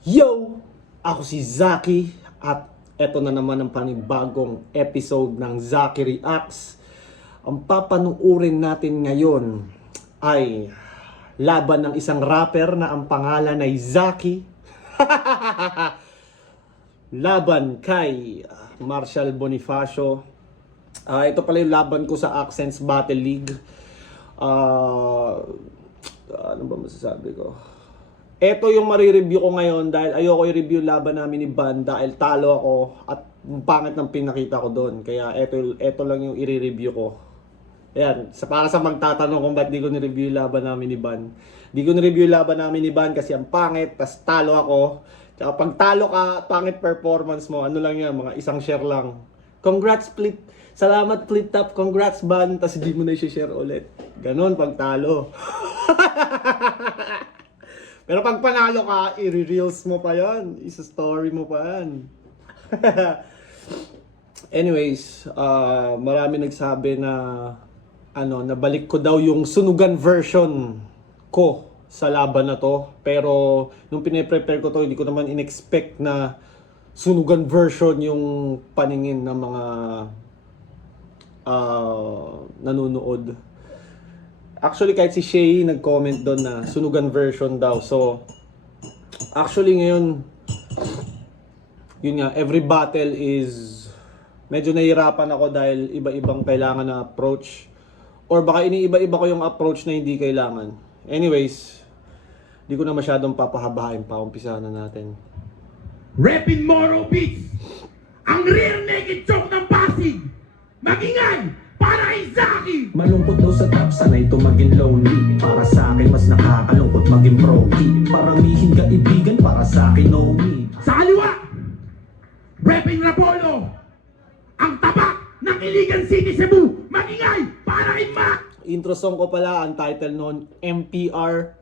Yo! Ako si Zaki at eto na naman ang panibagong episode ng Zaki Reacts. Ang papanuurin natin ngayon ay laban ng isang rapper na ang pangalan ay Zaki laban kay Marshall Bonifacio. Ito pala yung laban ko sa Accents Battle League. Ano ba masasabi ko? Ito yung marireview ko ngayon dahil ayoko i-review laban namin ni Ban dahil talo ako at pangit ng pinakita ko doon. Kaya ito lang yung i-review ko. Ayan, para sa magtatanong kung ba't di ko ni-review yung laban namin ni Ban. Di ko ni-review yung laban namin ni Ban kasi ang pangit, tas talo ako. Tsaka pag talo ka, pangit performance mo, ano lang yan, mga isang share lang. Congrats Flip, salamat Flip Top, congrats Ban, tas di mo na i-share ulit. Ganon pag talo. Pero pag panalo ka, i-reels mo pa yan. Isa-story mo pa yan. Anyways, marami nagsabi na nabalik ko daw yung sunugan version ko sa laban na to. Pero nung pine-prepare ko to, hindi ko naman in-expect na sunugan version yung paningin ng mga nanonood. Actually, kahit si Shay nag-comment doon na sunugan version daw. So, actually ngayon, yun nga, every battle is medyo nahihirapan ako dahil iba-ibang kailangan na approach. Or baka iniiba-iba ko yung approach na hindi kailangan. Anyways, di ko na masyadong papahabain pa. Umpisahan na natin. Rapping Moro Beats, ang rear naked joke ng Pasig. Magingay para kay Zaki. Malungkot daw sa top, sanay ito maging lonely. Para sa akin mas nakakalungkot maging broky. Paramihin kaibigan, para sa akin no me. Sa kaliwa, Rapping Rapolo, ang tabak ng Iligan City, Cebu. Magingay para kay Mac. Intro song ko pala, ang title noon, MPR.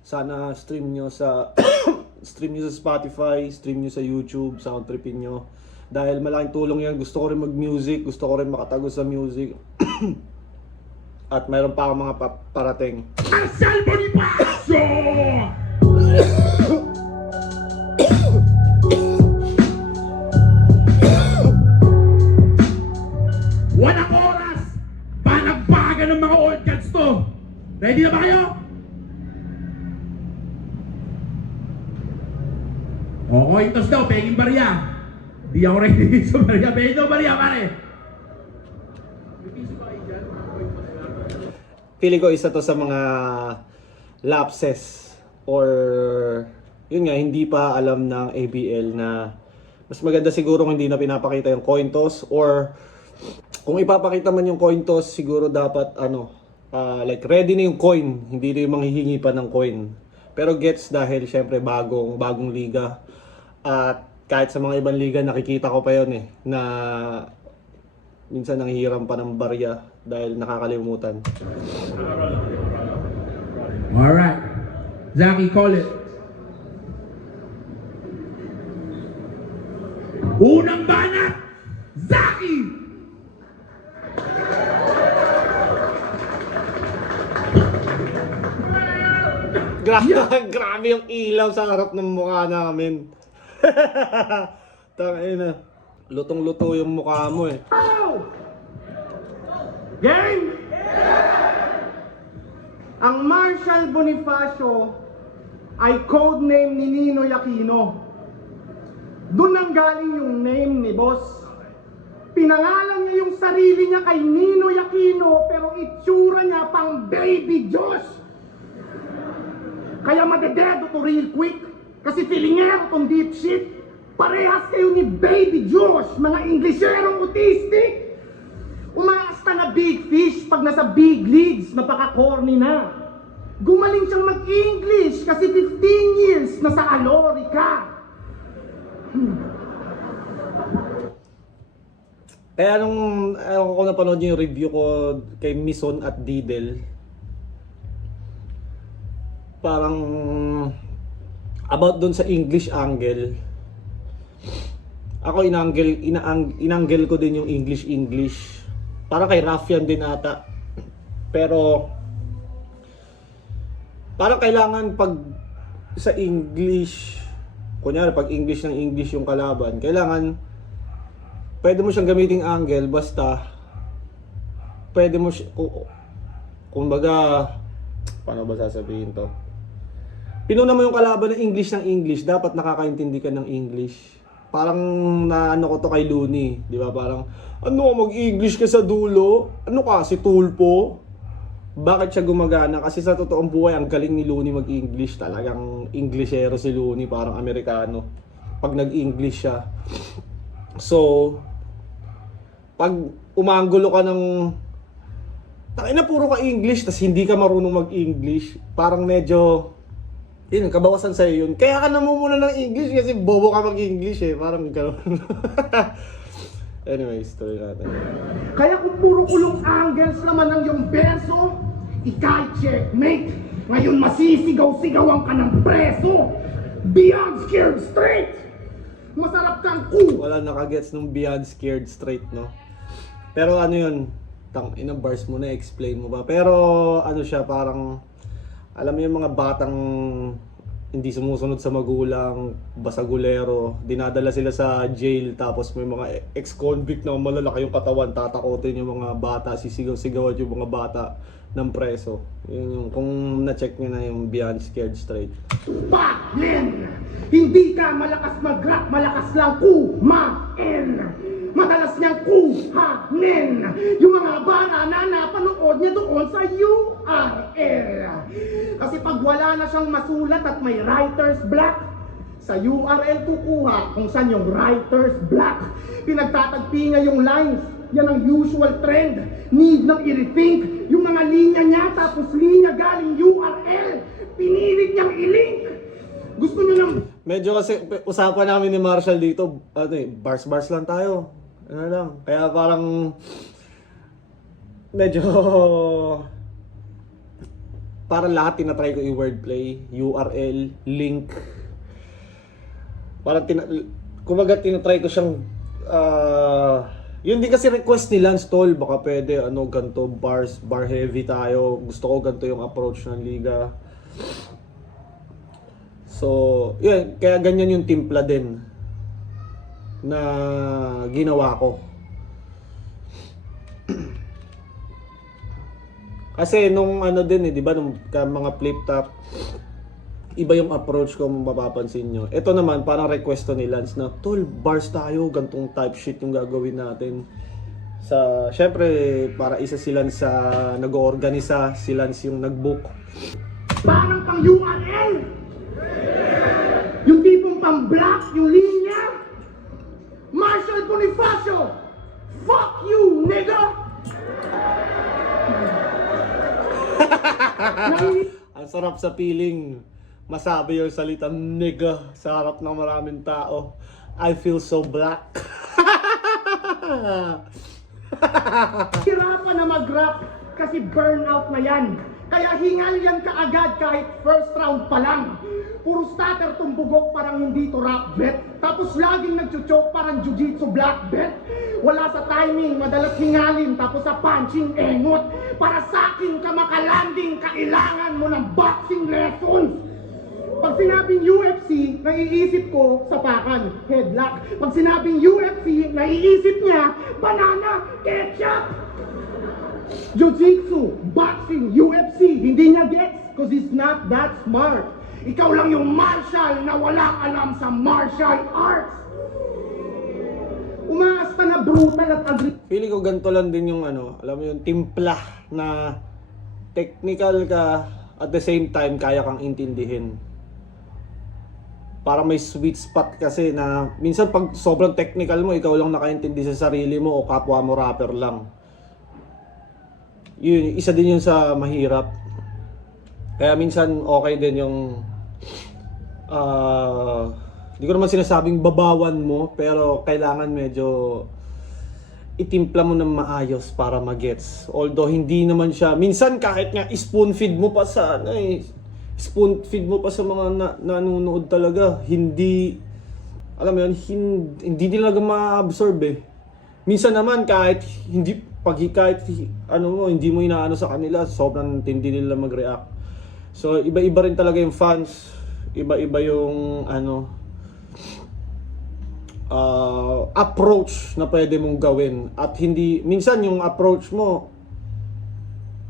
Sana stream nyo sa stream nyo sa Spotify, stream nyo sa YouTube, soundtrippin nyo. Dahil malaking tulong yan. Gusto ko rin mag-music, gusto ko rin makatago sa music. At mayroon pa akong mga parating. Marshall Bonifacio. Walang oras, panagbaga ng mga old cats to. Ready na ba kayo? Oo, itos daw, peging barya. Di ako ready sa barya. Peging daw barya, pare. Feeling ko isa to sa mga lapses or yun nga, hindi pa alam ng ABL na mas maganda siguro kung hindi na pinapakita yung coin toss, or kung ipapakita man yung coin toss, siguro dapat like ready na yung coin, hindi na yung manghihingi pa ng coin. Pero gets dahil syempre bagong liga. At kahit sa mga ibang liga nakikita ko pa yun na minsan nanghihiram pa ng barya dahil nakakalimutan. Alright. Zaki, call it. Unang banat, Zaki! Grabe yung ilaw sa harap ng mukha namin. Tangina. Lutong-luto yung mukha mo eh. Game! Ang Marshall Bonifacio ay codename ni Ninoy Aquino. Doon ang galing yung name ni boss. Pinangalan niya yung sarili niya kay Ninoy Aquino pero itsura niya pang Baby Josh. Kaya madededo to real quick kasi feelingero tong deep shit. Parehas kayo ni Baby Josh, mga Ingleserong autistic. Umaasta na big fish pag nasa big leagues, napaka-corny na. Gumaling siyang mag-English kasi 15 years nasa Alorica. Kaya nung ako napanood yung review ko kay Mison at Didel, parang about dun sa English angle, ako inangle ko din yung English. Parang kay Raffian din ata. Pero parang kailangan pag sa English kunyari pag English ng English yung kalaban, kailangan pwede mo siyang gamiting angle basta pwede mo kumbaga, paano ba sasabihin to? Pinuna mo yung kalaban ng English, dapat nakakaintindi ka ng English. Parang naano ko to kay Looney, di ba? Parang, ano mag-English ka sa dulo? Ano ka, si Tulpo? Bakit siya gumagana? Kasi sa totoong buhay, ang galing ni Looney mag-English. Talagang Englishero si Looney, parang Amerikano. Pag nag-English siya. So, pag umanggulo ka ng takina puro ka English, tas hindi ka marunong mag-English, parang medyo yun, kabawasan sa'yo yun. Kaya ka namumuna ng English kasi bobo ka mag-English eh. Parang gano'n. Anyways, tuloy natin. Kaya kung puro kulong angles naman ang yung beso, ikay checkmate. Ngayon masisigaw-sigawan ka ng preso. Beyond scared straight. Masarap kang Wala nakagets nung Beyond Scared Straight, no? Pero ano yun, inang bars mo na, explain mo ba? Pero ano siya, parang alam mo yung mga batang hindi sumusunod sa magulang, basagulero, dinadala sila sa jail, tapos may mga ex-convict na malalaki yung katawan, tatakotin yung mga bata, sisigaw-sigawan yung mga bata ng preso. Yun yung, kung na-check nyo na yung Beyond Scared Straight. Baklen! Hindi ka malakas mag-rap, malakas lang kumain! Madalas niyang kuhanin yung mga bana na napanood niya doon sa URL. Kasi pag wala na siyang masulat at may writer's block, sa URL kukuha kung saan yung writer's block. Pinagtatagpi niya yung lines. Yan ang usual trend. Need ng i-rethink yung mga linya niya, tapos linya galing URL. Pinilit niyang i-link. Gusto niyo ng Medyo kasi usapan namin ni Marshall dito, ano eh, bars lang tayo. Ano lang. Kaya parang medyo parang lahat tinatry ko i-wordplay, URL, link. Parang kumbaga tinatry ko siyang yun din kasi request ni Lance Tol, baka pwede ano ganto bar heavy tayo. Gusto ko ganto yung approach ng liga. So, yun, kaya ganyan yung timpla din na ginawa ko. Kasi nung ano din eh, di ba, nung mga flip top, iba yung approach ko, mapapansin nyo. Ito naman, parang request to ni Lance na, tol, bars tayo, gantong type shit yung gagawin natin. Syempre, para isa si Lance sa nag-oorganisa, si Lance yung nag-book. parang pang URL. Yung tipong pang-block, yung linya. Marshall Bonifacio, fuck you, nigga! Ang sarap sa feeling. Masabi yung salitang nigga sa harap ng maraming tao. I feel so black. Hirapan na mag-rap kasi burnout na yan. Kaya hingal yan kaagad kahit first round pa lang. Puro stutter tumbugok parang hindi to rap bet. Tapos laging nagchuchok parang jiu-jitsu black bet. Wala sa timing, madalas hingalin tapos sa punching engot. Para sa akin ka makalanding, kailangan mo ng boxing lessons. Pag sinabing UFC, naiisip ko sapakan, headlock. Pag sinabing UFC, naiisip niya banana, ketchup. Jiu-jitsu, boxing, UFC, hindi niya gets cause he's not that smart. Ikaw lang yung martial na walang alam sa martial arts. Umaas ka na brutal at aggressive. Feeling ko ganito lang din yung ano, alam mo yung timpla na technical ka at the same time kaya kang intindihin. Para may sweet spot kasi na minsan pag sobrang technical mo, ikaw lang nakaintindi sa sarili mo o kapwa mo rapper lang. Yun, isa din yun sa mahirap. Kaya minsan okay din yung hindi ko naman sinasabing babawan mo, pero kailangan medyo itimpla mo ng maayos para magets. Although hindi naman siya, minsan kahit nga spoon feed mo pa sa spoon feed mo pa sa mga nanonood talaga, hindi alam mo yun, hindi nila ma-absorb eh. Minsan naman kahit hindi hindi mo inaano sa kanila, sobrang tindi nila mag-react. So iba-iba rin talaga yung fans, iba-iba yung approach na pwede mong gawin. At hindi, minsan yung approach mo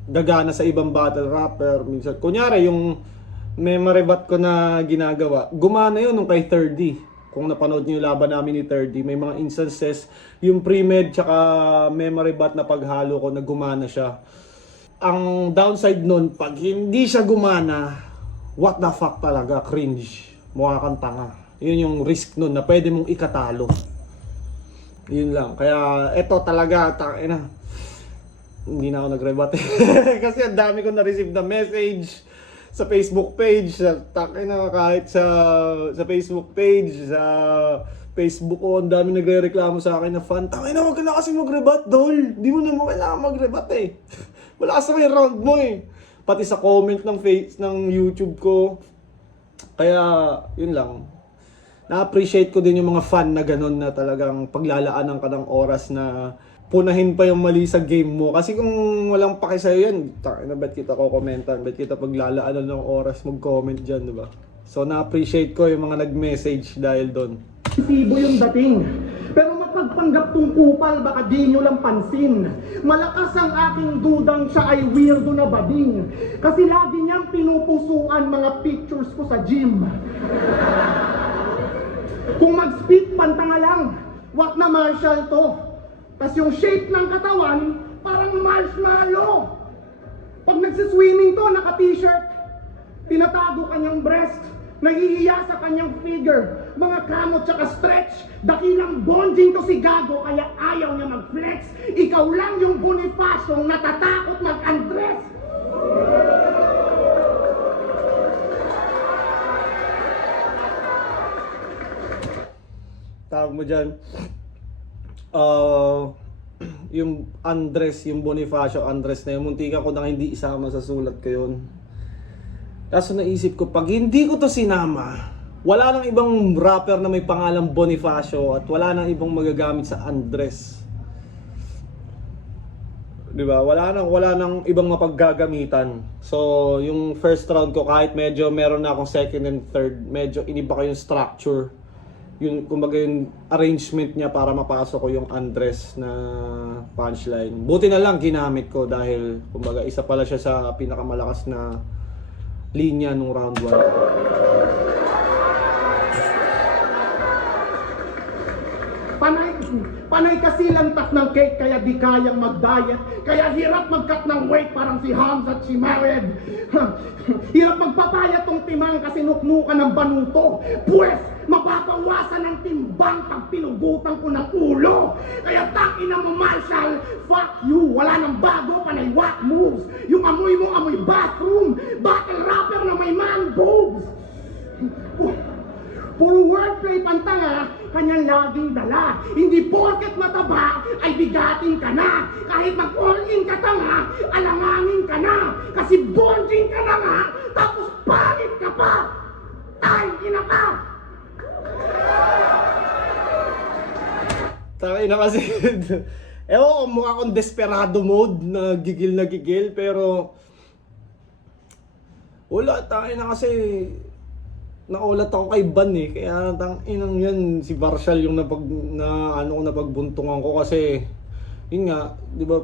gagana sa ibang battle rapper. Minsan, kunyari yung memory bat ko na ginagawa, gumana yun nung kay 30. Kung napanood niyo yung laban namin ni 30, may mga instances, yung pre-med tsaka memory bat na paghalo ko, nagumana siya. Ang downside nun, pag hindi siya gumana, what the fuck talaga, cringe. Mukha kang tanga. Yun yung risk nun na pwede mong ikatalo. Yun lang. Kaya eto talaga, hindi na ako nag-rebut kasi ang dami ko na-receive na message sa Facebook page, kahit sa Facebook page, sa Facebook ko, ang dami nagre-reklamo sa akin na fan. Tangina, wag ka na kasi mag-rebut, dol. Di mo naman kailangan mag-rebut eh. Malakas na yung round mo eh. Pati sa comment ng YouTube ko. Kaya, yun lang. Na-appreciate ko din yung mga fan na ganun na talagang paglalaanan ka ng oras na punahin pa yung mali sa game mo. Kasi kung walang paki sa'yo yan, ba't kita kokomentan? Ba't kita paglalaanan ng oras mag-comment dyan, di ba? So, na-appreciate ko yung mga nag-message dahil doon. Sibo yung dating. Pero mapagpanggap tong kupal, baka di nyo lang pansin. Malakas ang aking dudang siya ay weirdo na bading. Kasi lagi niyang pinupusuan mga pictures ko sa gym. Kung mag-speed, pantanga lang. Wak na Marshall to. Tas yung shape ng katawan, parang marshmallow. Pag nagsiswimming to, naka-t-shirt, tinatago kanyang breast, nahihiya sa kanyang figure, mga kamot tsaka stretch, dakilang bonding to si Gago, kaya ayaw niya mag-flex. Ikaw lang yung Bonifacio natatakot mag-undress. Tawag mo dyan, yung Andres, yung Bonifacio Andres na yun, muntikan ko na hindi isama sa sulat ko yun. Kaso naisip ko, pag hindi ko to sinama, wala nang ibang rapper na may pangalang Bonifacio at wala nang ibang magagamit sa Andres. Diba? Wala nang ibang mapaggagamitan. So, yung first round ko, kahit medyo meron na akong second and third, medyo iniba ko yung structure. Yung, kumbaga yung arrangement niya para mapasok ko yung Andres na punchline. Buti na lang ginamit ko dahil, kumbaga, isa pala siya sa pinakamalakas na linya nung round 1. Panay kasi lantak ng cake kaya di kayang mag-diet. Kaya hirap mag-cut ng weight parang si Hamza at si Mared. Hirap magpapayat tong timang kasi nuknukan ng banuto. Pwes, mapapawasan ng timbang pag pinugutan ko ng ulo. Kaya takin na mo Marshall, fuck you. Wala nang bago, panay whack moves. Yung amoy mo, amoy bathroom. Battle rapper na may man boobs. Puro wordplay pantanga, kanyang laging dala. Hindi porket mataba, ay bigatin ka na. Kahit mag-all-in ka tanga, alangangin ka na. Kasi bonding ka na nga, tapos pangit ka pa. Ay, ina ka! Takay na kasi, ewan ko, mukha akong desperado mode na gigil, pero wala, takay na kasi naulat ako kay Ban eh. Kaya inang yan, si Marshall yung napagbuntungan ko kasi yun nga, di ba,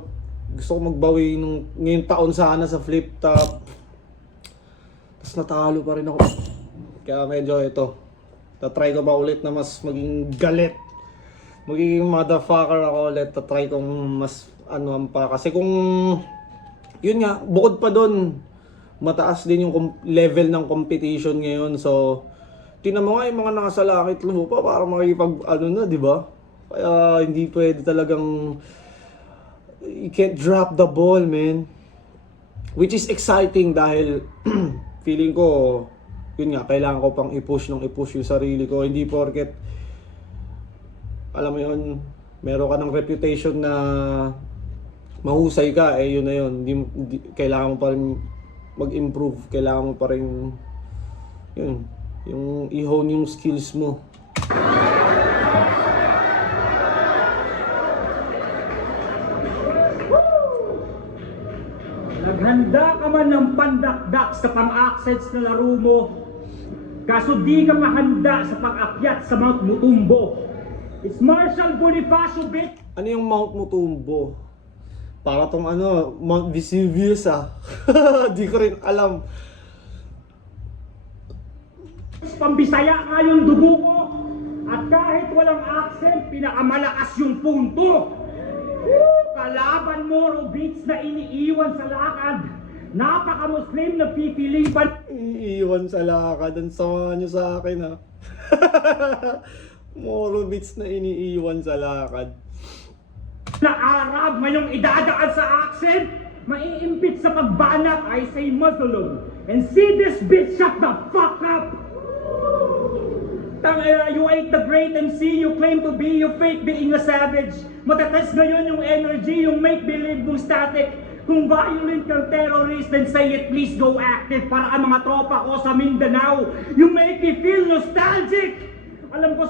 gusto ko magbawi ngayong taon sana sa flip top. Tapos natalo pa rin ako. Kaya medyo ito, tatry ko pa ulit na mas maging galit. Magiging motherfucker ako ulit. Tatry kong mas pa. Kasi kung, yun nga, bukod pa doon, mataas din yung level ng competition ngayon. So, tinan mo nga yung mga nasa langit lupa para makipag di ba? Kaya hindi pwede talagang, you can't drop the ball, man. Which is exciting dahil feeling ko, yun nga, kailangan ko pang i-push yung sarili ko. Hindi porket, alam mo yun, meron ka ng reputation na mahusay ka, yun na yun. Kailangan mo pa rin mag-improve, kailangan mo pa rin yun, yung i-hone yung skills mo. Naghanda ka man ng pandakdak sa pang-access na laro mo. Kaso di ka mahanda sa pag-akyat sa Mount Mutumbo. It's Marshal Bonifacio Beach. Ano yung Mount Mutumbo? Para tong ano, Mount Vesuvius ah. Di ko rin alam. Pambisaya nga yung dugo ko. At kahit walang accent, pinakamalakas yung punto. Kalaban mo, Robits, na iniiwan sa lakad. Napaka-Muslim na pipiling pa. Iiwan sa lakad. Ang sama nyo sa akin ha. Morovits na iniiwan sa lakad. Na Arab, ngayong idadaan sa accent, maiimpit sa pagbanat, I say Muslim. And see this bitch, shut the fuck up! You ain't the great MC you claim to be, you fake being a savage. Matetest ngayon yung energy, yung make-believe mong static. Kung violent kang terrorist, then say it, please go active para ang mga tropa ko sa Mindanao. You make me feel nostalgic! Alam ko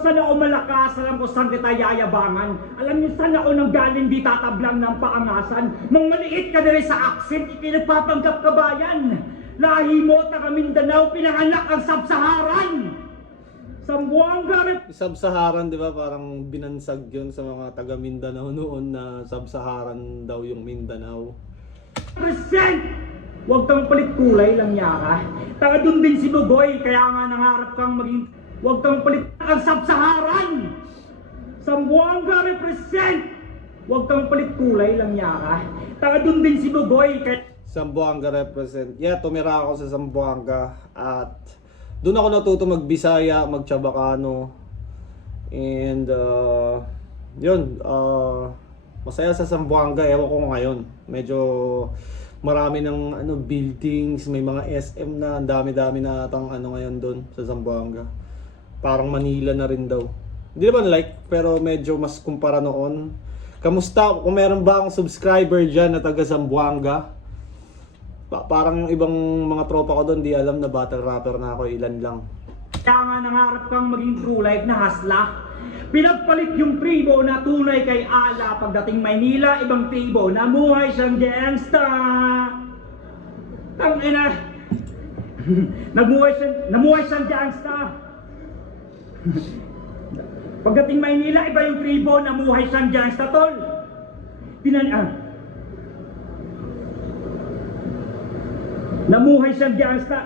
saan ako malakas, alam ko saan kita yayabangan. Alam niyo saan ako nang galing di tatablang ng paangasan. Mang maliit ka na rin sa accent, ikinagpapanggap ka bayan. Lahi mo, taga Mindanao, pinanganak ang Sub-Saharan. Sambuanga, Sub-Saharan, di ba? Parang binansag yun sa mga taga Mindanao noon na Sub-Saharan daw yung Mindanao. Present! Huwag kang palit kulay lang yaka. Taga dun din si Bugoy, kaya nga nangarap kang maging... Huwag kang palit ang Sub-Saharan! Sambuanga represent! Huwag kang palit kulay lang yaka. Taga dun din si Bugoy, kaya... Zamboanga represent. Yeah, tumira ako sa Zamboanga at doon ako natuto mag-Bisaya, mag-Chabacano. And masaya sa Zamboanga, ewan ko ngayon. Medyo marami ng buildings, may mga SM na, ang dami-dami na atang ngayon doon sa Zamboanga. Parang Manila na rin daw. Hindi naman pero medyo mas kumpara noon. Kamusta? Kung meron ba akong subscriber dyan na taga Zamboanga? Parang yung ibang mga tropa ko doon, di alam na battle rapper na ako, ilan lang. Kaya nga nangarap kang maging true life na hasla. Pinagpalit yung tribo na tunay kay Ala. Pagdating Maynila, ibang tribo, namuhay siyang gangsta. Tangina. Namuhay siyang gangsta. Pagdating Maynila, iba yung tribo, namuhay siyang gangsta, tol. Namuhay siyang gangsta.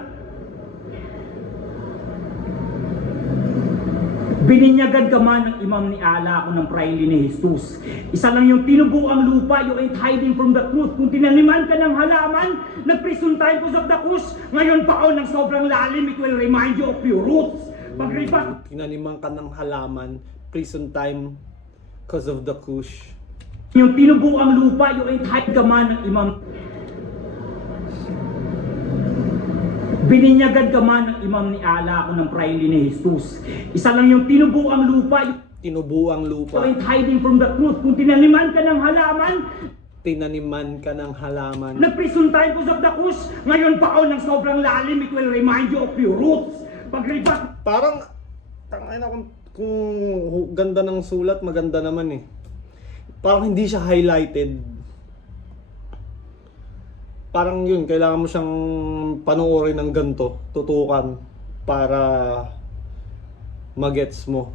Bininyagan ka man ng imam ni Allah o ng praili ni Jesus. Isa lang yung tinubuang lupa, you ain't hiding from the truth. Kung tinaniman ka ng halaman, nag-prison time cause of the kush, ngayon paon ng sobrang lalim, it will remind you of your roots. Pagripat, Tinaniman ka ng halaman, prison time, cause of the kush. yung tinubuang lupa, you ain't hiding ka man ng imam. Bininyagan ka man ng imam ni Allah o ng praili ni Jesus. Isa lang yung tinubuang lupa, Tinubuang you lupa, ain't hiding from the truth. Kung tinaniman ka ng halaman, tinaniman ka ng halaman. nag-prison time cause of the kush, ngayon paon ng sobrang lalim, it will remind you of your roots. Pagripat, Parang, tangina kung ganda ng sulat, maganda naman eh. Parang hindi siya highlighted. Parang yun, kailangan mo siyang panoorin ng ganito, tutukan, para magets mo.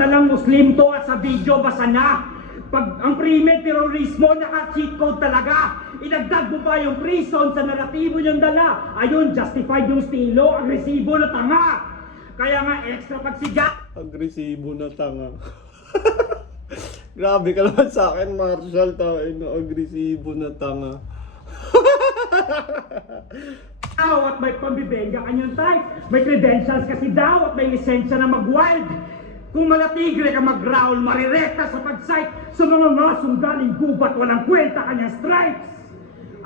na lang Muslim to at sa video basa na. Pag ang prime terorismo, naka-cheat code talaga. Idagdag mo pa yung prison sa naratibo niyang dala. Ayun, justified yung estilo, agresibo na tanga. Kaya nga extra pagsiga. Agresibo na tanga. Grabe ka naman sa akin, Marshall. Tawin na agresibo na tanga. At may pambibenga kanyang type. May credentials kasi daw at may lisensya na mag-wild. Kung malatigre ka mag-growl, marirekta sa pag-sight sa mga ngasong galing gubat, walang kwenta kanyang stripes.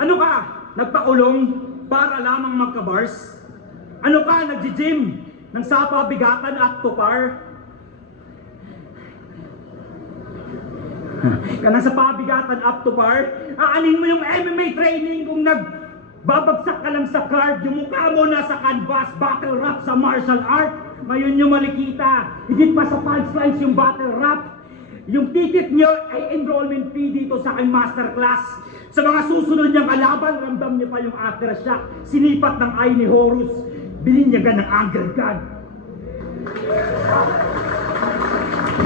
Ano ka? Nagpakulong para lamang magka-bars? Ano ka? Nagji-gym? Nang sapa bigatan at tukar? Kanang sa pabigatan up to par, aanin mo yung MMA training kung nagbabagsak ka lang sa card, yung mukha mo nasa canvas, battle rap sa martial art, ngayon yung malikita, higit pa sa punchlines yung battle rap. Yung ticket nyo ay enrollment fee dito sa aking masterclass. Sa mga susunod niyang kalaban, ramdam niyo pa yung aftershock, sinipat ng eye ni Horus. bilinyagan ng Angle God.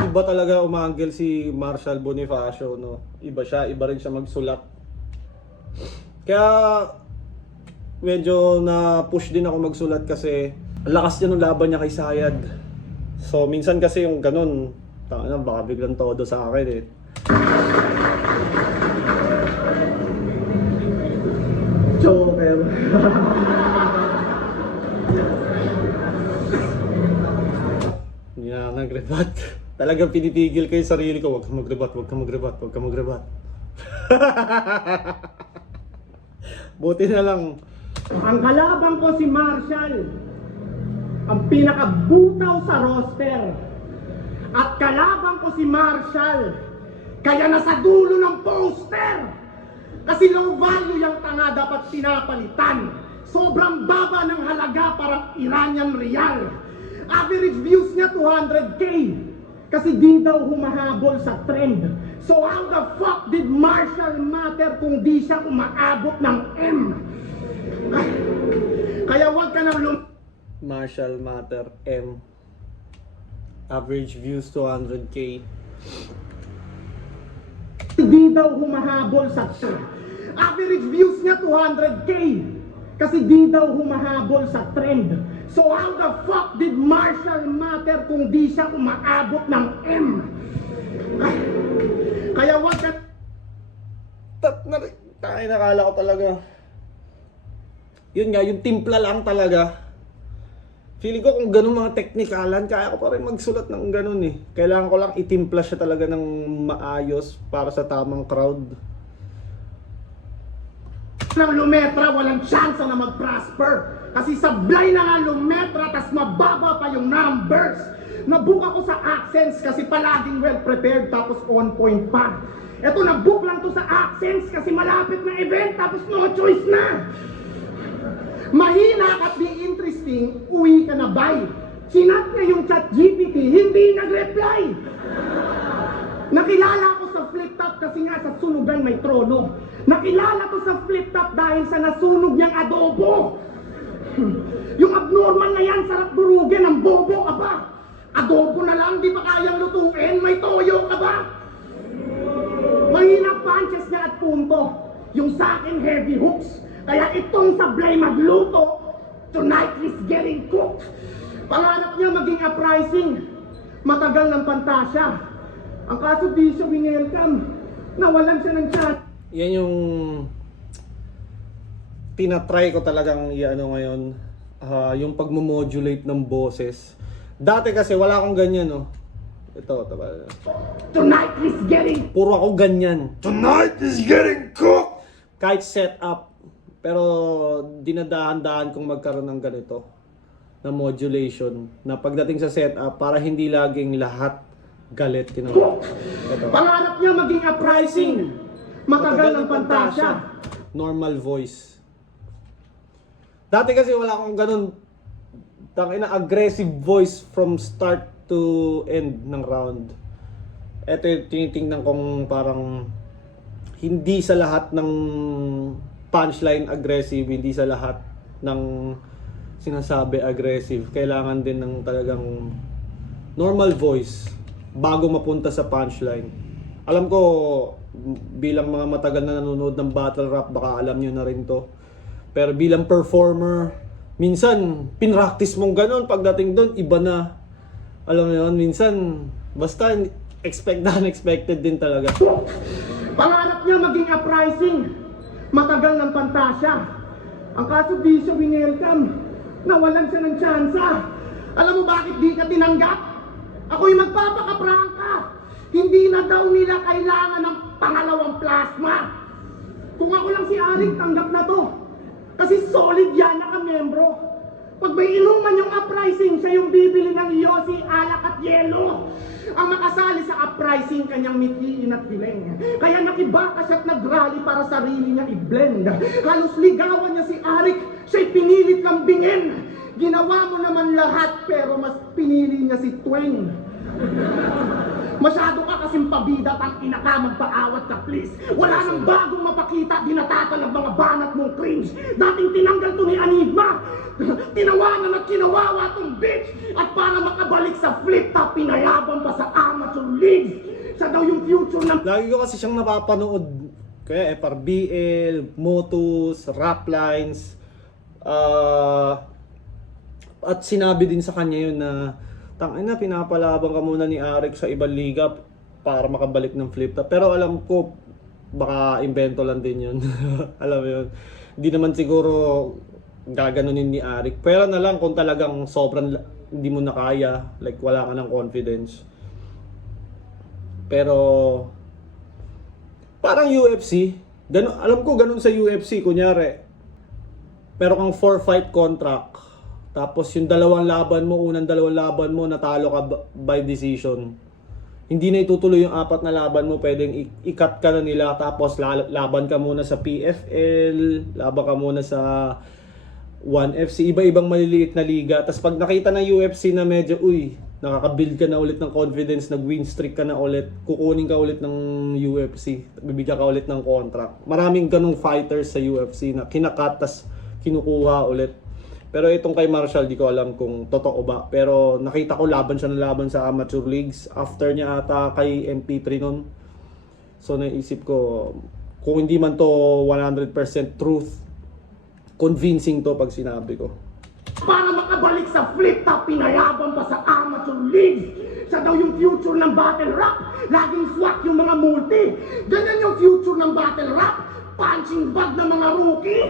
Iba talaga umanggel si Marshall Bonifacio, no? Iba siya, iba rin siya magsulat. Kaya medyo na-push din ako magsulat kasi ang lakas niya ng laban niya kay Sayad. So minsan kasi yung ganun, baka biglang todo sa akin eh. Joker. Hindi na ako nag-rebat. Talagang pinipigil ko yung sarili ko, wag kang mag-rebat, wag kang mag-rebat, wag kang mag-rebat. Buti na lang. Ang kalaban ko si Marshall, ang pinakabutaw sa roster. At kalaban ko si Marshall, kaya nasa dulo ng poster. Kasi low value yung tanga dapat pinapalitan. Sobrang baba ng halaga parang Iranian Rial. Average views niya 200k. Kasi di daw humahabol sa trend. So how the fuck did Marshall matter kung di siya umaabot ng M? Kaya wag ka nang Marshall Matter M. Average views 200k. di daw humahabol sa trend. Average views niya 200k. Kasi di daw humahabol sa trend. So how the fuck did Marshall matter kung di siya umaabot ng M? Kaya wag ka... Tayo nakala ko talaga. Yun nga, yung timpla lang talaga. Feeling ko kung ganun mga teknikalan, kaya ko pa rin magsulat ng ganun eh. Kailangan ko lang itimpla siya talaga ng maayos para sa tamang crowd. Ng Lumetra, walang chance na mag-prosper. Kasi sablay na nga Lumetra, tas mababa pa yung numbers. Nabook ako sa AdSense kasi palaging well prepared tapos on point pa. Eto, nabook lang to sa AdSense kasi malapit na event tapos no choice na. Mahina at di interesting, uwi ka na bye. Sinat niya yung ChatGPT, hindi nag-reply. Nakilala ko sa flip top kasi nga sa sunugan may trono. Nakilala ko sa flip top dahil sa nasunog niyang adobo. Yung abnormal na yan, sarap durugin, ang bobo ka ba? Adobo na lang, di pa kayang lutuin, may toyo ka ba? Mahina punches niya at punto. Yung sa akin heavy hooks. Kaya itong sablay magluto, tonight is getting cooked. Pangarap niya maging uprising. Matagal ng pantasya. Ang kaso di siya winelcome. Nawalan siya ng chat. Yan yung tinatry ko talagang i-ano ngayon. Yung pagmomodulate ng boses. Dati kasi wala akong ganyan, no? Ito. Tonight is getting... Puro ako ganyan. Tonight is getting cooked! Kahit setup. Pero dinadahan-dahan kong magkaroon ng ganito. Na modulation. Na pagdating sa setup, para hindi laging lahat galit. Ito. Pangarap niya maging uprising. Matagal ng pantasya. Normal voice. Dati kasi wala akong ganun. Tangina, aggressive voice from start to end ng round. Ito yung tinitingnan kong parang hindi sa lahat ng punchline aggressive, hindi sa lahat ng sinasabi aggressive. Kailangan din ng talagang normal voice bago mapunta sa punchline. Alam ko, bilang mga matagal na nanonood ng battle rap, baka alam nyo na rin to. Pero bilang performer, minsan pinractice mong ganun, pagdating doon iba na. Alam mo yun, minsan basta expect na unexpected din talaga. Pangarap niya maging uprising. Matagal ng pantasya. Ang kaso di siya winelcome. Nawalan siya ng tsansa. Alam mo bakit di ka tinanggap? Ako'y magpapakaprangka. Hindi na daw nila kailangan ng pangalawang plasma. Kung ako lang si Arik, tanggap na to. Kasi solid yan, naka-membro. Pag may inuman yung uprising, siya yung bibili ng yosi, alak at yelo. Ang makasali sa uprising, kanyang mithiin at bileng. Kaya nakibakas at nagrally para sarili niya i-blend. Halos ligawan niya si Arik, siya'y pinilit lambingin. Ginawa mo naman lahat, pero mas pinili niya si Tweng. Masyado ka kasing pabida, tang ina ka, magpaawat ka please. Wala nang bagong mapakita, dinatatan ng mga banat mong cringe. Dating tinanggal to ni Enigma, tinawanan at kinawawa tong bitch. At para makabalik sa flip top, pinayabang pa sa amateur leagues. Siya daw yung future ng... Lagi ko kasi siyang napapanood. Kaya FRBL, Motus, Raplines. At sinabi din sa kanya yun na tangina, pinapalabang ka muna ni Arik sa ibang liga para makabalik ng flip top. Pero alam ko, baka invento lang din yun. Alam mo yun. Hindi naman siguro gaganunin ni Arik. Pero na lang kung talagang sobrang hindi mo na kaya, like wala ka ng confidence. Pero parang UFC, alam ko ganun sa UFC, kunyari pero kang 4-fight contract, tapos yung unang dalawang laban mo natalo ka by decision, hindi na itutuloy yung 4 na laban mo, pwedeng i-cut ka na nila, tapos laban ka muna sa PFL, laban ka muna sa 1FC, iba-ibang maliliit na liga. Tapos pag nakita ng UFC na medyo nakaka-build ka na ulit ng confidence, nag-win streak ka na ulit, kukunin ka ulit ng UFC, bibigyan ka ulit ng contract. Maraming ganong fighters sa UFC na kinakat tas kinukuha ulit. Pero itong kay Marshall, di ko alam kung totoo ba. Pero nakita ko laban sa amateur leagues after niya ata kay MP3 nun. So naisip ko, kung hindi man to 100% truth, convincing to pag sinabi ko. Para makabalik sa flip top, pinayabang pa sa amateur leagues. Siya daw yung future ng battle rap. Laging swak yung mga multi. Ganyan yung future ng battle rap. Punching bag ng mga rookie.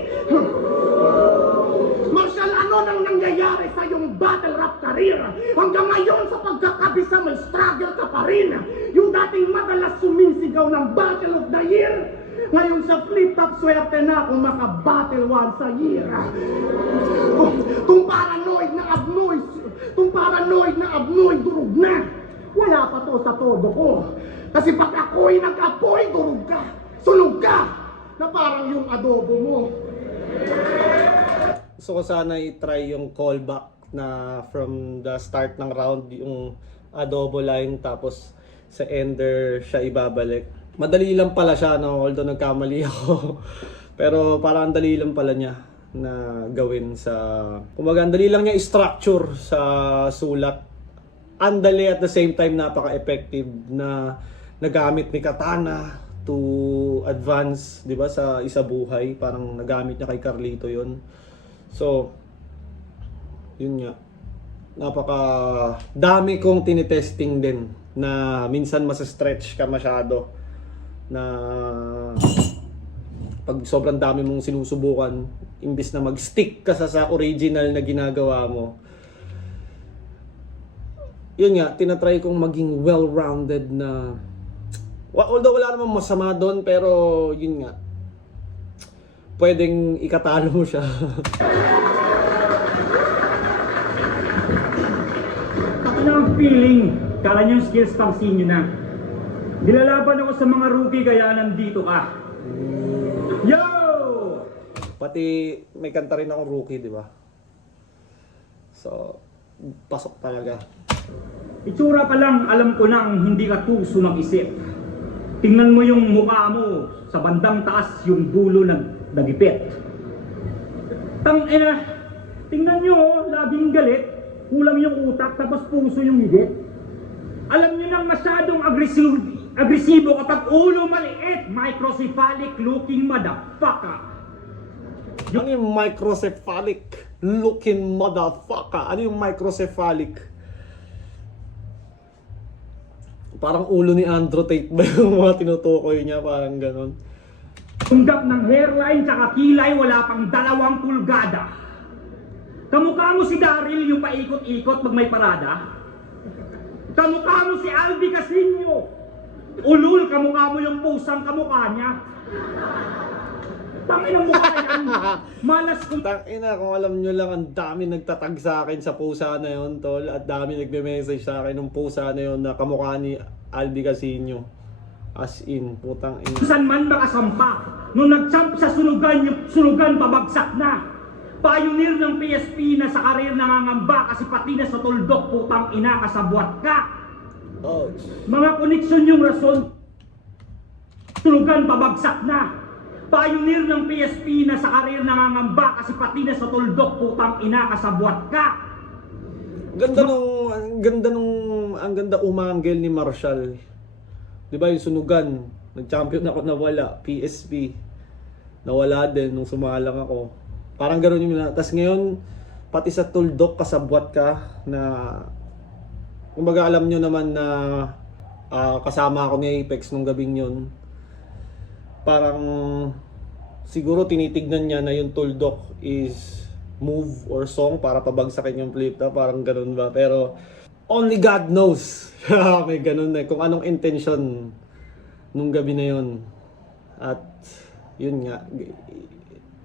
Marshall, ano nang nangyayari sa iyong battle rap career? Hanggang ngayon sa pagkakabisa may struggle ka pa rin. Yung dating madalas sumisigaw ng Battle of the Year, ngayon sa flip top, swerte na kung maka-battle once a year. Kung paranoid na abnoy, durog na. Wala pa to sa todo ko. Kasi pag ako'y nag-apoy, durog ka. Sunog ka. Na parang yung adobo mo. Gusto ko sana i-try yung callback na from the start ng round, yung adobo line, tapos sa ender siya ibabalik. Madali lang pala siya, no? Although nagkamali ako. Pero parang ang dali lang pala niya na gawin sa... Kumbaga, ang dali lang niya i-structure sa sulat. Ang dali at the same time napaka-effective na nagamit ni Katana to advance, di ba, sa isa buhay. Parang nagamit niya kay Carlito yon. So, yun nga. Napaka dami kong tinitesting din na minsan mas-stretch ka masyado. Na pag sobrang dami mong sinusubukan, imbis na mag-stick ka sa original na ginagawa mo, yun nga, tinatry kong maging well-rounded na, although wala namang masama doon, pero yun nga, pwedeng ikatalo mo siya. Ano ang feeling? Kala niyo yung skills pang sinyo na. Nilalaban ako sa mga rookie kaya nandito ka. Yo! Pati may kanta rin akong rookie, di ba? So, pasok talaga. Itsura pa lang, alam ko nang hindi ka tuso mag-isip. Tingnan mo yung mukha mo, sa bandang taas yung dulo nagipit. Tingnan nyo, laging galit, kulang yung utak, tapos puso yung higit. Alam nyo nang masyadong agresibo kapag ulo maliit, microcephalic looking motherfucker. Ano yung microcephalic looking motherfucker? Ano yung microcephalic? Parang ulo ni Andrew Tate ba yung mga tinutukoy niya? Parang ganon. Tunggap ng hairline tsaka kilay wala pang 2 pulgada. Kamukha mo si Daryl yung paikot-ikot pag may parada. Kamukha mo si Albi Casino. Ulul, kamukha mo yung pusang kamukha niya. Tangin ang mukha yan. Malas kung... Tangina, kung alam nyo lang, ang dami nagtatag sa akin sa pusa na yon, tol. At dami nagme-message sa akin ng pusa na yon na kamukha ni Albi Casino. As in, putang ina. Saan man makasampa. Nung nag-jump sa sunugan, yung sunugan pabagsak na. Pioneer ng PSP na sa karir nangangamba kasi pati na sa tuldok, putang ina, kasabwat ka. Oh, Mga koneksyon yung rason. Tulugan pabagsak na. Pioneer ng PSP na sa karir nangangamba kasi pati na sa tuldok putang ina kasabwat ka. ang ganda umanggel ni Marshall. 'Di ba yung sunugan, nag-champion ako nawala, PSP. Nawala din nung sumalang ako. Parang ganoon yung tas ngayon pati sa tuldok kasabwat ka na kumbaga alam nyo naman na kasama ako ni Apex nung gabing yun. Parang siguro tinitignan niya na yung tuldok is move or song para pabagsakin yung flip top, parang ganun ba, pero only God knows. May ganun eh kung anong intention nung gabi na yun. At yun nga,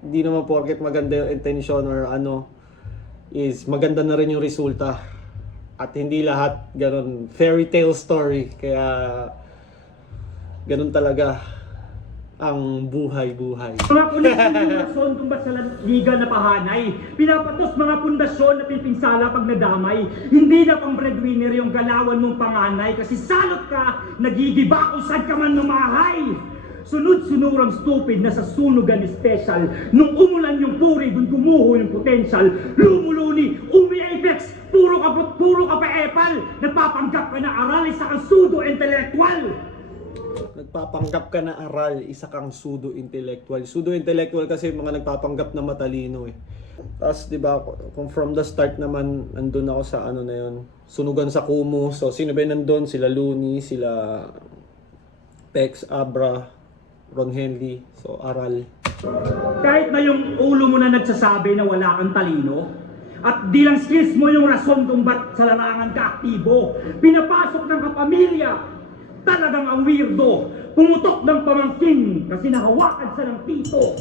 hindi naman porket maganda yung intention or ano is maganda na rin yung resulta. At hindi lahat ganun fairy tale story, kaya ganun talaga ang buhay-buhay. Mga koneksyon yung rason kung ba't sa liga na pahanay. Pinapatos mga pundasyon na pipinsala pag nadamay. Hindi na pang breadwinner yung galawan mong panganay kasi salot ka, nagigiba kung saan ka man numahay. Sunod-sunurang stupid na sa sunugan special. Nung umulan yung puri, dun gumuho yung potential. Lumuluni, umi-apex, puro ka pa epal. Nagpapanggap ka na aral, isa kang pseudo-intellectual. Nagpapanggap ka na aral, isa kang pseudo-intellectual. Pseudo-intellectual kasi mga nagpapanggap na matalino eh. Tapos 'di ba, kung from the start naman andun ako sa ano na 'yon, sunugan sa Kumu. So sino ba nandun? Sila Looney, sila Pex, Abra, Ron Henley. So aral. Kahit na yung ulo mo na nagsasabi na wala kang talino, at di lang skills mo yung rason kung ba't sa larangan ka aktibo. Pinapasok ng kapamilya, talagang ang weirdo. Pumutok ng pamangkin kasi nahawakan sa ng tito.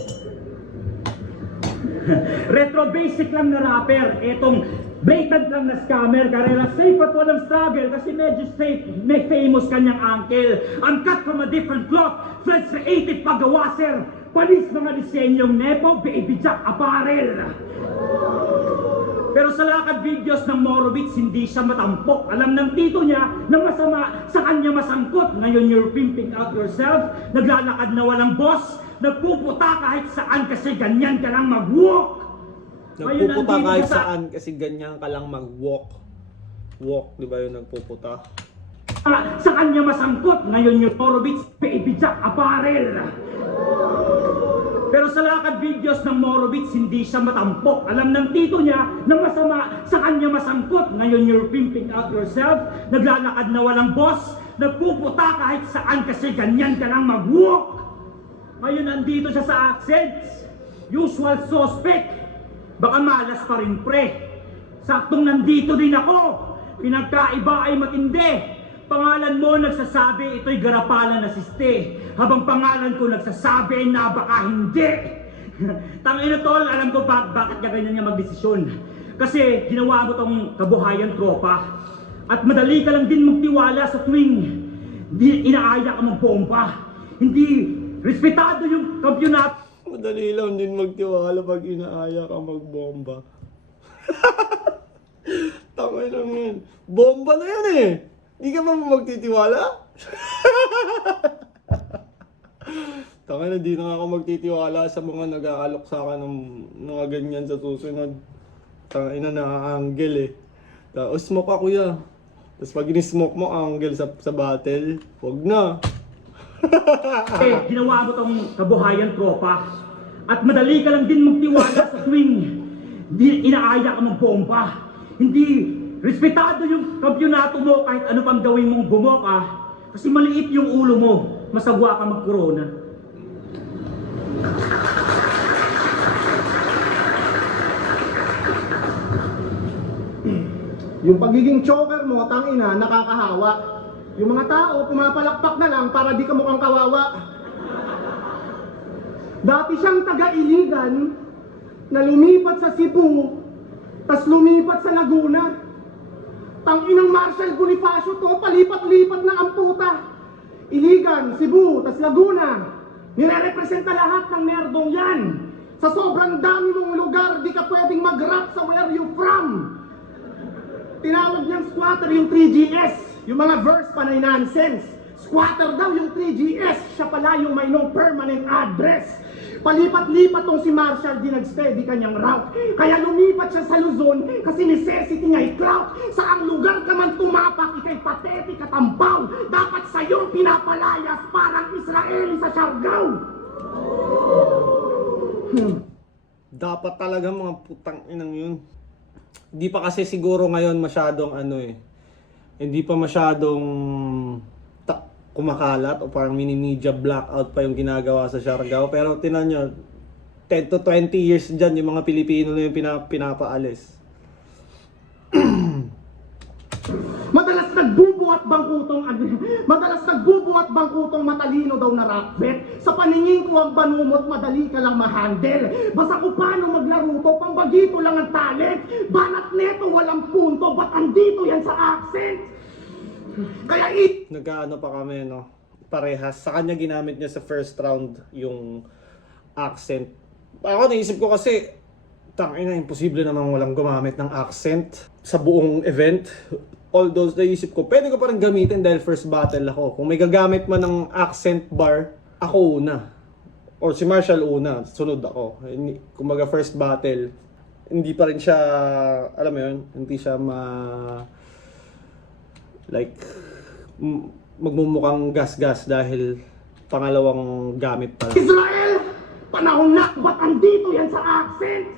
Retro basic lang na rapper, etong blatant lang na scammer. Karela safe at walang struggle kasi medyo safe, may famous kanyang uncle. I'm cut from a different cloth, threads creative paggawa sir. Panis mga disenyong nepo, baby jack apparel. Pero sa lakad videos ng Morowitz, hindi siya matampok. Alam ng tito niya na masama sa kanya masangkot. Ngayon you're pimping out yourself, naglalakad na walang boss, nagpuputa kahit saan kasi ganyan ka lang mag-walk. Nagpuputa kahit saan kasi ganyan ka lang mag-walk. Walk, di ba yun nagpuputa? Sa kanya masangkot. Ngayon yung Morowitz, baby jack apparel. Pero sa lakad videos ng Morowitz, hindi siya matampok. Alam ng tito niya na masama sa kanya masangkot. Ngayon you're pimping out yourself, naglalakad na walang boss, nagpuputa kahit saan kasi ganyan ka lang mag-walk. Ngayon nandito siya sa Accents, usual suspect. Baka malas pa rin pre. Saktong nandito din ako. Pinagkaiba ay matindi. Pangalan mo nagsasabi ito'y garapalan na siste. Habang pangalan ko nagsasabi na baka hindi. Tangina tol, alam ko bakit ka ganyan niya magdesisyon. Kasi ginawa mo tong kabuhayan tropa. At madali ka lang din magtiwala sa tuwing inaaya ka magbomba. Hindi respetado yung kampyonato. Madali lang din magtiwala pag inaaya ka magbomba. Tangay lang yun. Bomba na yan eh. Di ka ba magtitiwala? Tangay na, di na ako magtitiwala sa mga nag-aalok sa akin ng mga ganyan sa susunod. Tangay na, naka-angle eh. Tapos smoke ka kuya. Tapos pag in-smoke mo angle sa battle, wag na. Ginawa mo tong kabuhayan tropa. At madali ka lang din magtiwala sa tuwing inaaya ka magbomba. Hindi respetado yung kampyonato mo kahit ano pang gawin mong bumoka. Kasi maliit yung ulo mo, masagwa ka mag-corona. Yung pagiging choker mo, tangina, nakakahawa. Yung mga tao, pumapalakpak na lang para di ka mukhang kawawa. Dati siyang taga-Iligan na lumipat sa Cebu, tas lumipat sa Laguna. Tanginang Marshall Bonifacio to, palipat-lipat na ang puta. Iligan, Cebu, tas Laguna. Nire-representa lahat ng nerdong yan. Sa sobrang dami mong lugar, di ka pwedeng mag-rap sa where you from. Tinawag niyang squatter yung 3GS. Yung mga verse panay nonsense. Squatter daw yung 3GS, siya pala yung may no permanent address. Palipat-lipat tong si Marshall, di nag-steady kanyang route. Kaya lumipat siya sa Luzon kasi necessity nga'y clout. Saang lugar ka man tumapak, ikay pathetic at ampaw. Dapat sa'yo pinapalayas parang Israeli sa Siargao. Dapat talaga mga putang inang yun. Hindi pa kasi siguro ngayon masyadong hindi pa masyadong kumakalat o parang mini-media blackout pa yung ginagawa sa Siargao. Pero tinan nyo, 10 to 20 years dyan, yung mga Pilipino na yung pinapaalis. Madalas nagbubuhat bangkutong matalino daw na rapbet. Sa paningin ko ang banumot, madali ka lang mahandle. Basta ko paano maglaro to, pambagito lang ang talent. Banat neto, walang punto, ba't andito yan sa accent? Kaya Nagkaano pa kami, no? Parehas. Sa kanya ginamit niya sa first round yung accent. Ako naisip ko kasi, tangina, imposible namang walang gumamit ng accent sa buong event. Although naisip ko, pwede ko pa rin gamitin dahil first battle ako. Kung may gagamit man ng accent bar, ako una. Or si Marshall una, sunod ako. Kumbaga first battle, hindi pa rin siya, alam mo yun, hindi siya magmumukhang gas-gas dahil pangalawang gamit pa lang. Israel, panahon na, ba't andito yan sa accent?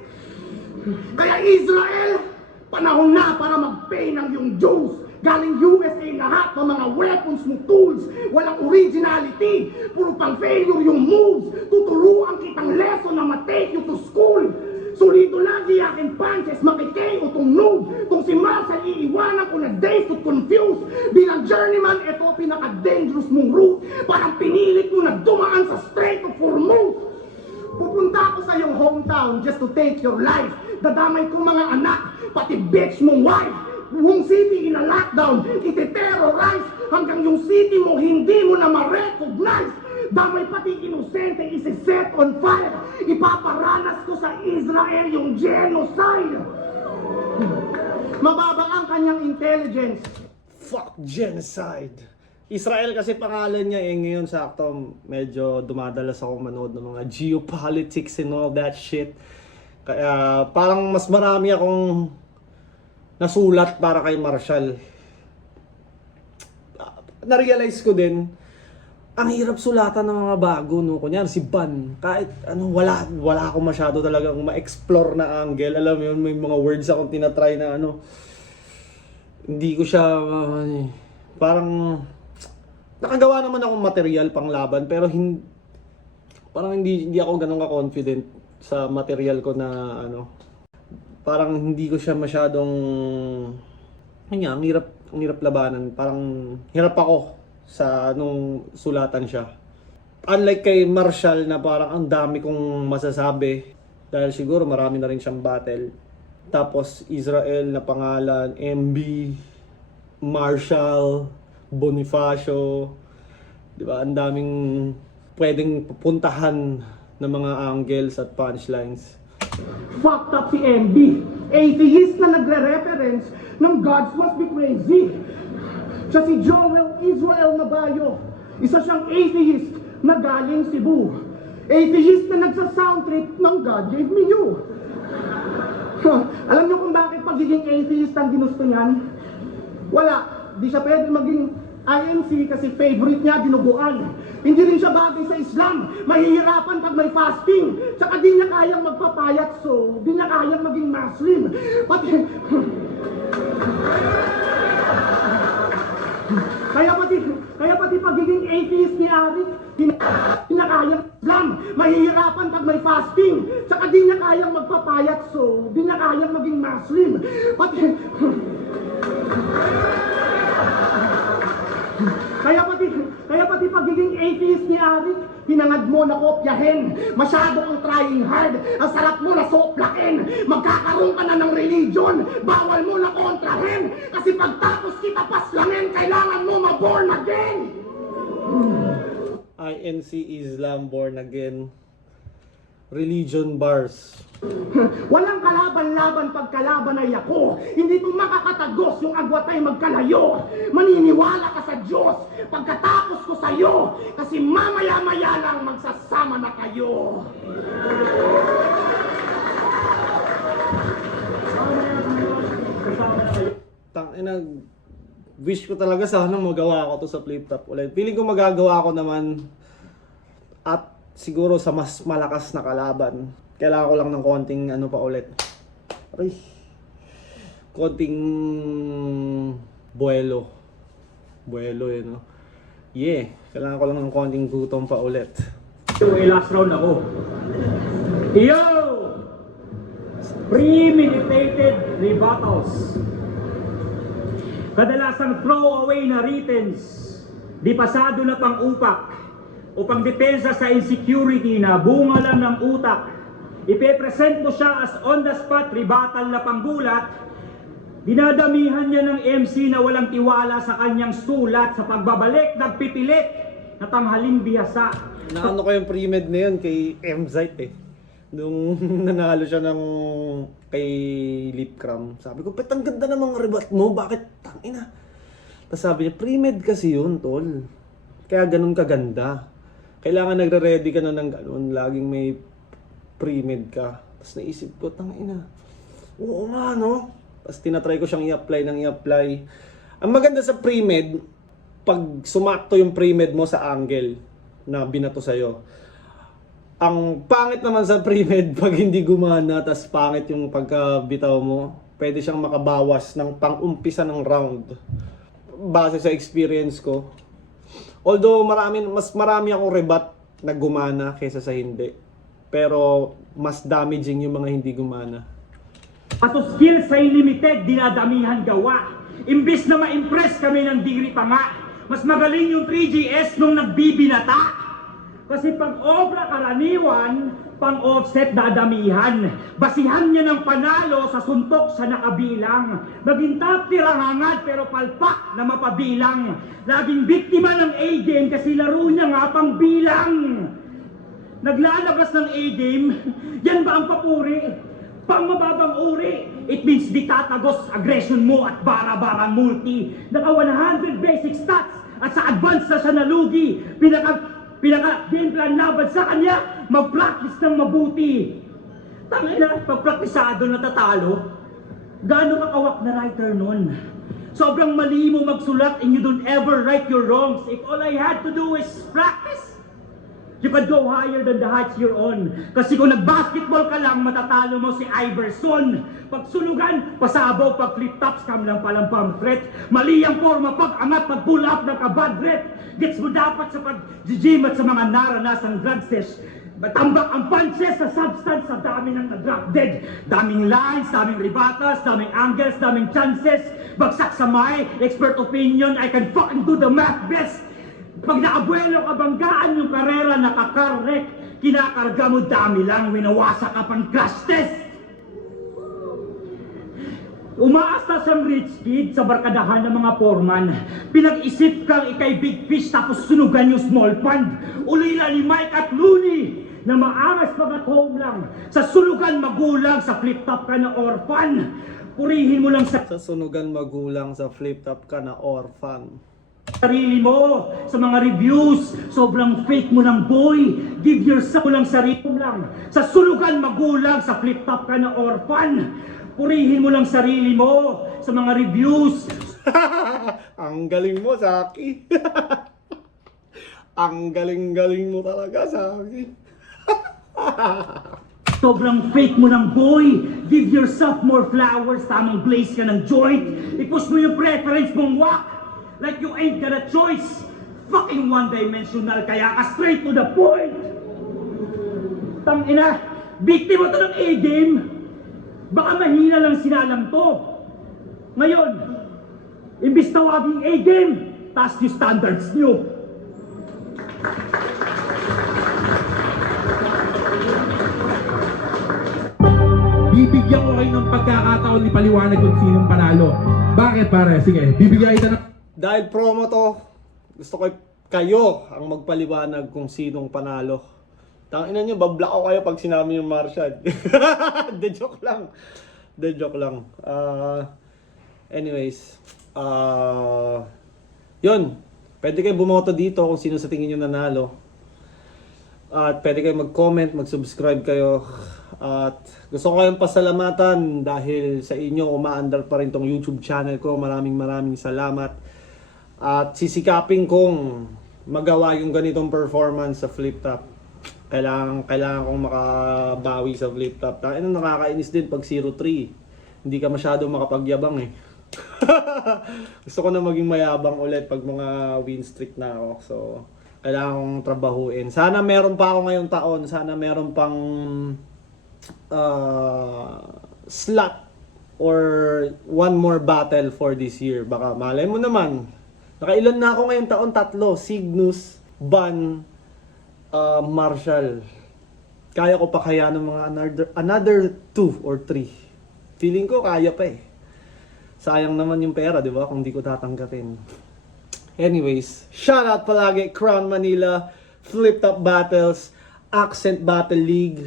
Kaya Israel, panahon na para mag-pay ng yung Jews. Galing USA lahat ng mga weapons mo tools. Walang originality. Puro pang failure yung moves. Tuturuan kitang lesson na ma-take you to school. Solido lagi aking punches, makikeo tong noob. Tong si Marshall, iiwanan ko na days to confuse. Bilang journeyman, ito pinaka-dangerous mong route. Parang pinilit mo na dumaan sa Strait of Hormuz. Pupunta ako sa iyong hometown just to take your life. Dadamay kong mga anak, pati bitch mong wife. Buong city in a lockdown, iti-terrorize hanggang yung city mo hindi mo na ma-recognize. Damay pati inosente, isi-set on fire. Ipaparanas ko sa Israel yung genocide. Mababa ang kanyang intelligence. Fuck genocide. Israel kasi pangalan niya ngayon sakto medyo dumadalas ako manood ng mga geopolitics and all that shit. Kaya parang mas marami akong nasulat para kay Marshall. Na-realize ko din, ang hirap sulatan ng mga bago, no? Kunyari si Ban, kahit wala ako masyado talagang ma-explore na angle. Alam mo yun, may mga words akong tinatry na hindi ko siya, parang, nakagawa naman akong material pang laban, pero parang hindi ako ganun ka-confident sa material ko na, parang hindi ko siya masyadong, ang hirap labanan, parang hirap ako sa nung sulatan siya. Unlike kay Marshall na parang ang dami kong masasabi dahil siguro marami na rin siyang battle. Tapos Israel na pangalan, MB, Marshall, Bonifacio, di ba? Ang daming pwedeng pupuntahan ng mga angles at punchlines. Fucked up si MB. Atheist na nagre-reference ng gods must be crazy. Siya si Joel Israel Nabayo. Isa siyang atheist na galing Cebu. Atheist na nagsa-sound trip ng God gave me you. Alam niyo kung bakit pagiging atheist ang ginusto niyan? Wala. Di siya pwede maging INC kasi favorite niya dinuguan. Hindi rin siya bagay sa Islam. Mahihirapan pag may fasting. Tsaka di niya kayang magpapayat, so di niya kayang maging Muslim. Kaya pati pagiging atheist ni Arik, di niya kayang Islam. Mahihirapan pag may fasting. Tsaka di niya kayang magpapayat, so di niya kayang maging Muslim. Kaya pati pagiging atheist ni Arik, hinangad mo na kopyahin. Masyado kang trying hard. Ang sarap mo na soplakin. Magkakaroon ka na ng religion. Bawal mo na kontrahin. Kasi pagtapos kita paslangin, kailangan mo ma-born again. INC Islam born again. Religion bars. Walang kalaban-laban pagkalaban ay ako. Hindi ko makakatagos yung agwatay magkalayo. Maniniwala ka sa Diyos pagkatapos ko sa'yo. Kasi mamaya-maya lang magsasama na kayo. Wish ko talaga sana magawa ko to sa flip top ulit. Feeling ko magagawa ko naman at siguro sa mas malakas na kalaban. Kailangan ko lang ng konting ano pa ulit. Aray. Konting buwelo. Buwelo yun, no? Yeah. Kailangan ko lang ng konting gutom pa ulit. May last round ako. Yo! Premeditated rebuttals. Kadalasang throwaway na writtens, di pasado na pang-upak o pang-depensa sa insecurity na bunga lang ng utak. Ipe-present mo siya as on-the-spot rebuttal na panggulat. Dinadamihan niya ng MC na walang tiwala sa kanyang sulat sa pagbabalik, nagpipilit na tanghaling bihasa. Naano ko yung pre-med na yun kay MZite eh. Nung nanalo siya ng kay Lipcram. Sabi ko, "Pet, ang ganda ng mga rebut mo. Bakit? Tangina." Tapos sabi niya, pre-med kasi yun, tol. Kaya ganun kaganda. Kailangan nagre-ready ka na ng ganun. Laging may pre-med ka. Tapos naisip ko, tangina. Oo nga, no? Tapos tinatry ko siyang i-apply. Ang maganda sa pre-med, pag sumakto yung pre-med mo sa angle na binato sa'yo. Ang pangit naman sa pre-med pag hindi gumana, tas pangit yung pagkabitaw mo, pwede siyang makabawas ng pang-umpisa ng round. Base sa experience ko. Although mas marami akong rebat na gumana kaysa sa hindi. Pero mas damaging yung mga hindi gumana. Pato skills ay limited, dinadamihan gawa. Imbis na ma-impress kami ng digri pa nga, mas magaling yung 3GS nung nagbibinata. Kasi pag obra karaniwan, pang offset dadamihan. Basihan niya ng panalo sa suntok sa nakabilang. Maging top tier ang hangad pero palpak na mapabilang. Laging biktima ng A-game kasi laro niya nga pang bilang. Naglalabas ng A-game, yan ba ang papuri? Pang mababang uri, it means di tatagos aggression mo at bara-barang multi. Naka 100 basic stats at sa advance na siya nalugi. Game plan laban sa kanya, mag-practice ng mabuti. Tangina, pag-praktisado na tatalo, gaano ka kawak na writer nun? Sobrang mali mo magsulat and you don't ever right your wrongs. If all I had to do is practice, you could go higher than the heights you're on. Kasi kung nag-basketball ka lang, matatalo mo si Iverson. Pag sunugan, pasabaw, pag flip top, scam lang palang pump threat. Mali ang forma, pag angat, pag pull up, nakabad rep. Gets mo dapat sa pag-gym at sa mga naranasang drug sesh. Matambak ang punches sa substance, sa dami ng nag-drop dead. Daming lines, daming rebatas, daming angles, daming chances. Bagsak sa may expert opinion, I can fucking do the math best. Pag naabuelo ka banggaan yung karera, nakakarek, kinakarga mo dami lang, winawasa ka pang crash test. Umaasta siyang rich kid sa barkadahan ng mga foreman. Pinag-isip kang ikay big fish tapos sunugan yung small pond. Ulila ni Mike at Looney na maangas mga home lang. Sa sunugan magulang, sa flip top ka na orphan. Purihin mo lang sa Sa sunugan magulang, sa flip top ka na orphan. sarili mo, sa mga reviews, sobrang fake mo lang boy. Give yourself mo lang sarili mo lang. Sa sunugan magulang, sa flip top ka na orphan. Purihin mo lang sarili mo sa mga reviews. Ang galing mo, Saki. Ang galing-galing mo talaga, Saki. Sobrang fake mo lang boy. Give yourself more flowers, tamang blaze ka ng joint. I-push mo yung preference mong wak. Like you ain't got a choice. Fucking one-dimensional kaya ka straight to the point. Tangina, biktima to ng A-game. Baka mahina lang sinalang to. Ngayon, imbis tawaging A-game, taas yung standards nyo. Bibigyan ko kayo ng pagkakataon ni paliwanag kung sinong panalo. Bakit pare? Sige, bibigyan kita ng... Dahil promo to, gusto ko kayo ang magpaliwanag kung sinong panalo. Tanginan nyo, bablock ko kayo pag sinabi yung Marshall. De joke lang. Anyways, yun. Pwede kayo bumoto dito kung sino sa tingin nyo nanalo. At pwede kayo mag-comment, mag-subscribe kayo. At gusto ko kayong pasalamatan dahil sa inyo umaandar pa rin tong YouTube channel ko. Maraming salamat. At sisikapin kong magawa yung ganitong performance sa flip top. Kailangan kong makabawi sa flip top. Nakakainis din pag 0-3. Hindi ka masyado makapagyabang eh. Gusto ko na maging mayabang ulit pag mga win streak na ako. So, kailangan kong trabahuin. Sana meron pa ako ngayong taon. Sana meron pang slot or one more battle for this year. Baka malay mo naman. Nakailan na ako ngayong taon? 3. Cygnus, Ban, Marshall. Kaya ko pa kaya ng mga another 2 or 3. Feeling ko kaya pa eh. Sayang naman yung pera, di ba? Kung di ko tatanggapin. Anyways, shout out palagi Crown Manila, Flip Top Battles, Accent Battle League,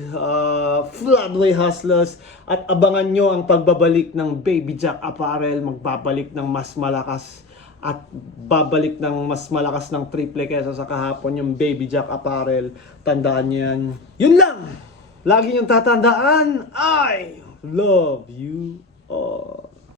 Floodway Hustlers, at abangan nyo ang pagbabalik ng Baby Jack Apparel. Magbabalik ng mas malakas at babalik ng mas malakas ng triple kesa sa kahapon yung Baby Jack Apparel. Tandaan nyo yan. Yun lang! Lagi nyo tatandaan, I love you all.